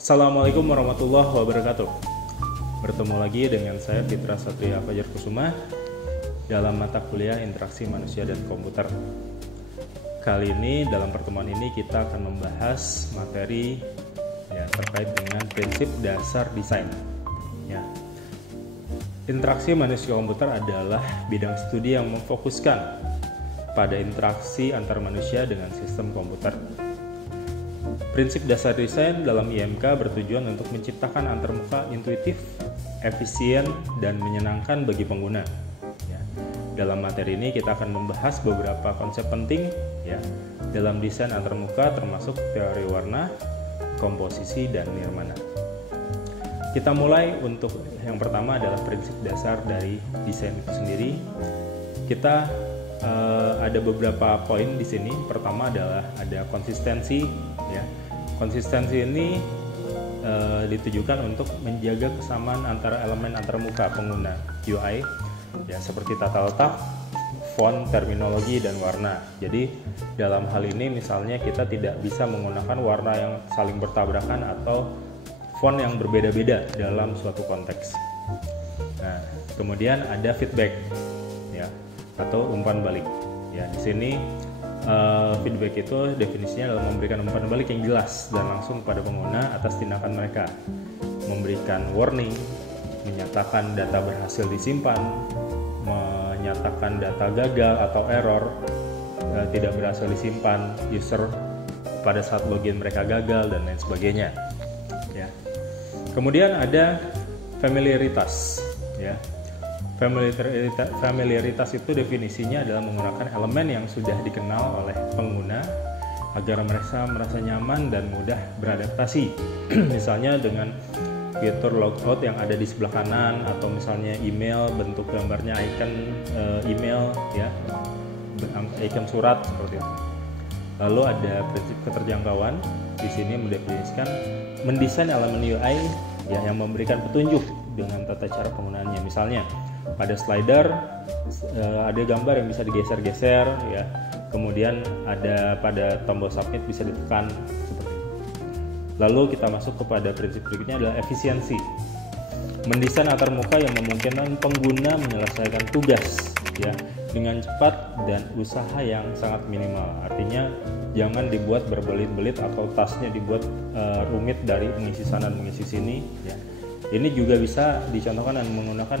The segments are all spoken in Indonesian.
Assalamualaikum warahmatullahi wabarakatuh. Bertemu lagi dengan saya Fitra Satria Fajar Kusuma dalam mata kuliah Interaksi Manusia dan Komputer. Kali ini dalam pertemuan ini kita akan membahas materi terkait dengan prinsip dasar desain. Interaksi manusia komputer adalah bidang studi yang memfokuskan pada interaksi antar manusia dengan sistem komputer. Prinsip dasar desain dalam IMK bertujuan untuk menciptakan antarmuka intuitif, efisien, dan menyenangkan bagi pengguna. Dalam materi ini kita akan membahas beberapa konsep penting dalam desain antarmuka, termasuk teori warna, komposisi, dan nirmana. Kita mulai. Untuk yang pertama adalah prinsip dasar dari desain itu sendiri. Kita ada beberapa poin di sini. Pertama adalah ada konsistensi. Konsistensi ini ditujukan untuk menjaga kesamaan antara elemen antarmuka pengguna UI, seperti tata letak, font, terminologi, dan warna. Jadi dalam hal ini misalnya kita tidak bisa menggunakan warna yang saling bertabrakan atau font yang berbeda-beda dalam suatu konteks. Nah, kemudian ada feedback atau umpan balik. Di sini feedback itu definisinya adalah memberikan umpan balik yang jelas dan langsung kepada pengguna atas tindakan mereka, memberikan warning, menyatakan data berhasil disimpan, menyatakan data gagal atau error, tidak berhasil disimpan user pada saat login mereka gagal, dan lain sebagainya. Kemudian ada familiaritas. Familiaritas itu definisinya adalah menggunakan elemen yang sudah dikenal oleh pengguna agar mereka merasa nyaman dan mudah beradaptasi. Misalnya dengan fitur logout yang ada di sebelah kanan, atau misalnya email, bentuk gambarnya icon email, icon surat seperti itu. Lalu ada prinsip keterjangkauan. Di sini mendefinisikan mendesain elemen UI yang memberikan petunjuk dengan tata cara penggunaannya. Misalnya pada slider ada gambar yang bisa digeser-geser, kemudian ada pada tombol submit bisa ditekan seperti itu. Lalu kita masuk kepada prinsip berikutnya adalah efisiensi. Mendesain antarmuka yang memungkinkan pengguna menyelesaikan tugas dengan cepat dan usaha yang sangat minimal. Artinya jangan dibuat berbelit-belit atau tasnya dibuat rumit dari mengisi sana dan mengisi sini. Ini juga bisa dicontohkan dengan menggunakan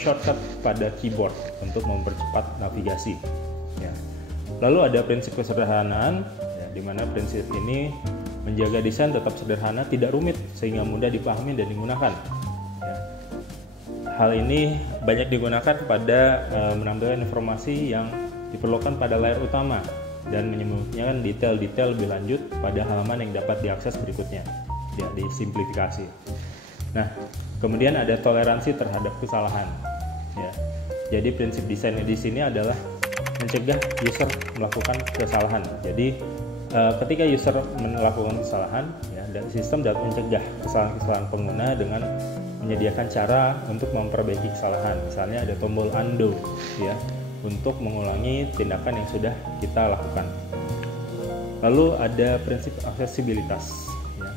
shortcut pada keyboard untuk mempercepat navigasi. Lalu ada prinsip kesederhanaan, di mana prinsip ini menjaga desain tetap sederhana, tidak rumit, sehingga mudah dipahami dan digunakan. Hal ini banyak digunakan pada menampilkan informasi yang diperlukan pada layar utama dan menyembunyikan detail-detail lebih lanjut pada halaman yang dapat diakses berikutnya. Disimplifikasi. Nah, kemudian ada toleransi terhadap kesalahan. Jadi prinsip desain di sini adalah mencegah user melakukan kesalahan. Jadi ketika user melakukan kesalahan, dan sistem dapat mencegah kesalahan-kesalahan pengguna dengan menyediakan cara untuk memperbaiki kesalahan. Misalnya ada tombol undo untuk mengulangi tindakan yang sudah kita lakukan. Lalu ada prinsip aksesibilitas,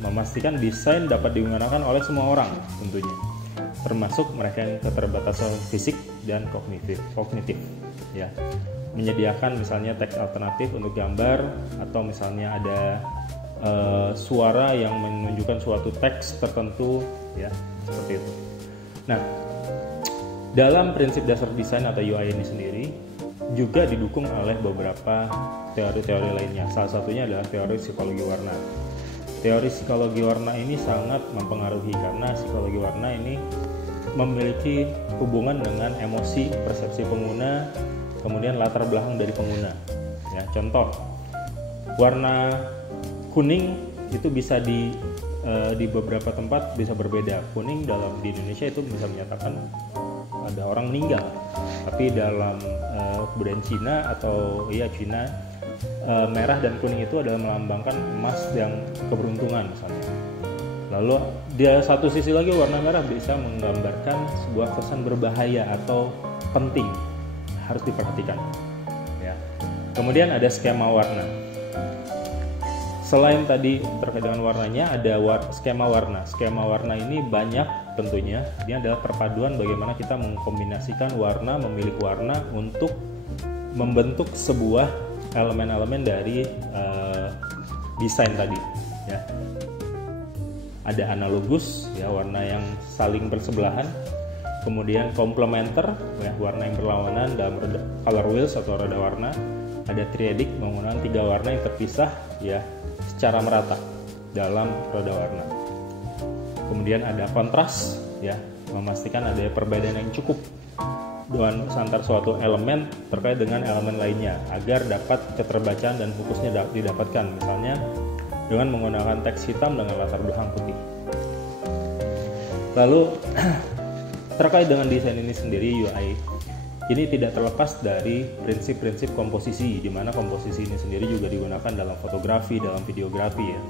memastikan desain dapat digunakan oleh semua orang tentunya, termasuk mereka yang keterbatasan fisik dan kognitif. Menyediakan misalnya teks alternatif untuk gambar, atau misalnya ada suara yang menunjukkan suatu teks tertentu, seperti itu. Nah, dalam prinsip dasar desain atau UI ini sendiri juga didukung oleh beberapa teori-teori lainnya. Salah satunya adalah teori psikologi warna. Teori psikologi warna ini sangat mempengaruhi karena psikologi warna ini memiliki hubungan dengan emosi, persepsi pengguna, kemudian latar belakang dari pengguna. Contoh, warna kuning itu bisa di beberapa tempat bisa berbeda. Kuning di Indonesia itu bisa menyatakan ada orang meninggal, tapi dalam kebudayaan Cina atau Cina, merah dan kuning itu adalah melambangkan emas yang keberuntungan misalnya. Lalu di satu sisi lagi warna merah bisa menggambarkan sebuah kesan berbahaya atau penting, harus diperhatikan. Kemudian ada skema warna. Selain tadi terkait dengan warnanya, ada skema warna. Skema warna ini banyak tentunya. Ini adalah perpaduan bagaimana kita mengkombinasikan warna, memilih warna untuk membentuk sebuah elemen-elemen dari desain tadi. Ya. Ada analogus, ya, warna yang saling bersebelahan. Kemudian komplementer, ya, warna yang berlawanan dalam color wheels atau roda warna. Ada triadic, menggunakan 3 warna yang terpisah, ya, secara merata dalam roda warna. Kemudian ada kontras, ya, memastikan ada perbedaan yang cukup antar suatu elemen terkait dengan elemen lainnya agar dapat keterbacaan dan fokusnya didapatkan. Misalnya dengan menggunakan teks hitam dengan latar belakang putih. Lalu terkait dengan desain ini sendiri, UI ini tidak terlepas dari prinsip-prinsip komposisi, di mana komposisi ini sendiri juga digunakan dalam fotografi, dalam videografi, ya.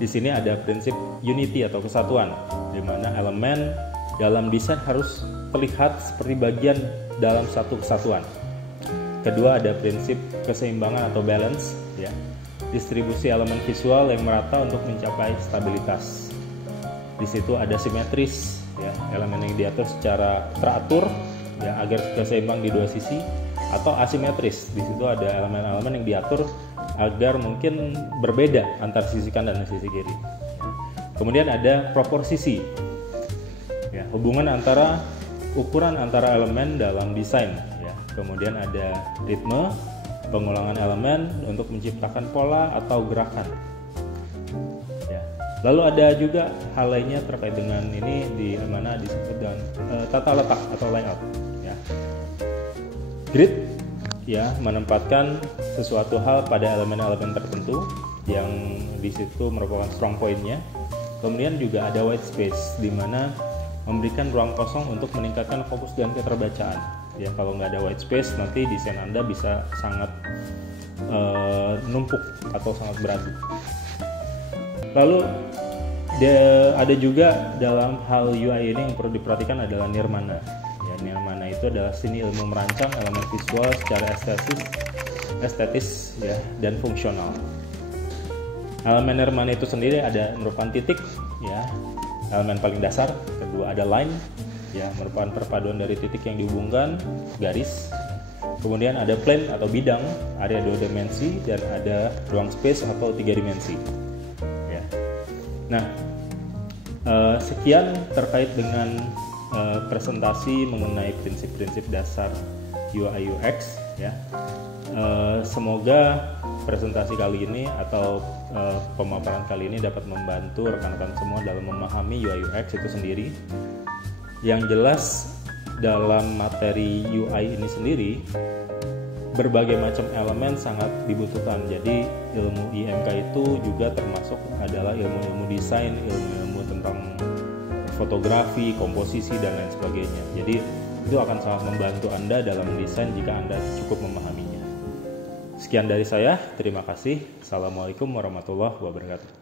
Di sini ada prinsip unity atau kesatuan, di mana elemen dalam desain harus terlihat seperti bagian dalam satu kesatuan. Kedua, ada prinsip keseimbangan atau balance, ya. Distribusi elemen visual yang merata untuk mencapai stabilitas. Di situ ada simetris, ya, elemen yang diatur secara teratur, ya, agar seimbang di dua sisi, atau asimetris. Di situ ada elemen-elemen yang diatur agar mungkin berbeda antar sisi kanan dan sisi kiri. Kemudian ada proporsi, ya, hubungan antara ukuran antara elemen dalam desain, ya. Kemudian ada ritme, pengulangan elemen untuk menciptakan pola atau gerakan. Lalu ada juga hal lainnya terkait dengan ini, di mana disebut dengan tata letak atau layout, ya. Grid, ya, menempatkan sesuatu hal pada elemen-elemen tertentu yang di situ merupakan strong point-nya. Kemudian juga ada white space, di mana memberikan ruang kosong untuk meningkatkan fokus dan keterbacaan. Ya, kalau nggak ada white space, nanti desain Anda bisa sangat numpuk atau sangat berat. Lalu ada juga dalam hal UI ini yang perlu diperhatikan adalah nirmana. Ya, nirmana itu adalah seni ilmu merancang elemen visual secara estetis, ya, dan fungsional. Elemen nirmana itu sendiri merupakan titik, ya, elemen paling dasar. Kedua ada line, ya, merupakan perpaduan dari titik yang dihubungkan, garis. Kemudian ada plane atau bidang, area 2 dimensi, dan ada ruang space atau 3 dimensi. Nah, sekian terkait dengan presentasi mengenai prinsip-prinsip dasar UI UX, ya. Semoga presentasi kali ini atau pemaparan kali ini dapat membantu rekan-rekan semua dalam memahami UI UX itu sendiri. Yang jelas dalam materi UI ini sendiri, berbagai macam elemen sangat dibutuhkan. Jadi ilmu IMK itu juga termasuk adalah ilmu-ilmu desain, ilmu-ilmu tentang fotografi, komposisi, dan lain sebagainya. Jadi itu akan sangat membantu Anda dalam mendesain jika Anda cukup memahaminya. Sekian dari saya, terima kasih. Assalamualaikum warahmatullahi wabarakatuh.